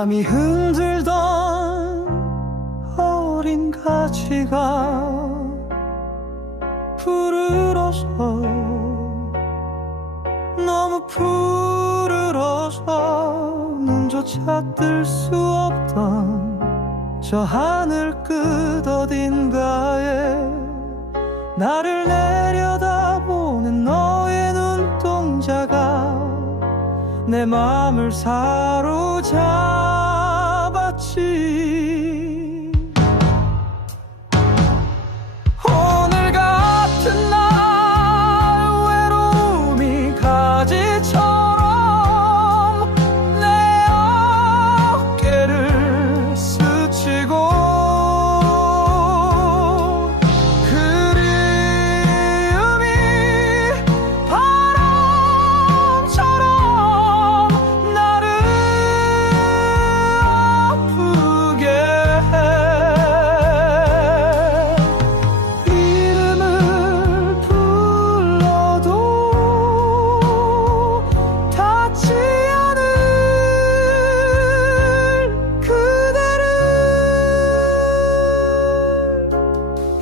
바람이 흔들던 어린 가지가 푸르러서 너무 푸르러서 눈조차 뜰 수 없던 저 하늘 끝 어딘가에 나를 내려다보는 너 내 마음을 사로잡았지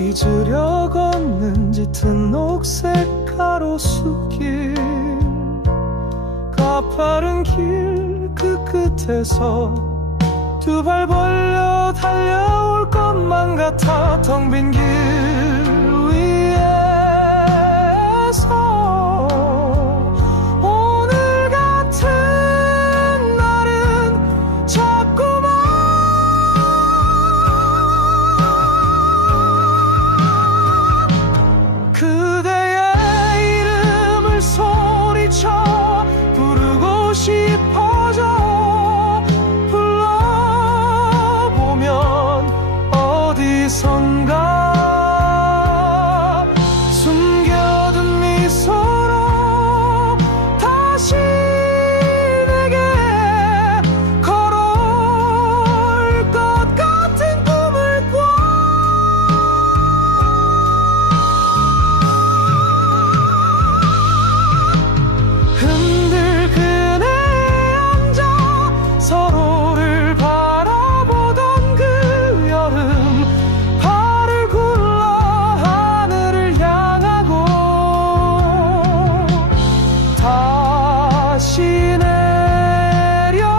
잊으려 걷는 짙은 녹색 가로수길. 가파른 길 그 끝에서 두 발 벌려 달려올 것만 같아 텅 빈길 내려와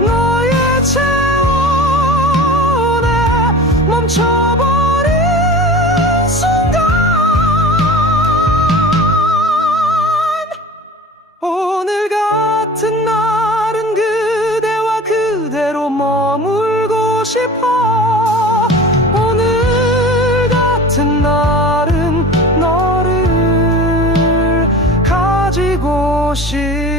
너의 체온에 멈춰버린 순간 오늘 같은 날은 그대와 그대로 머물고 싶어 오늘 같은 날 是。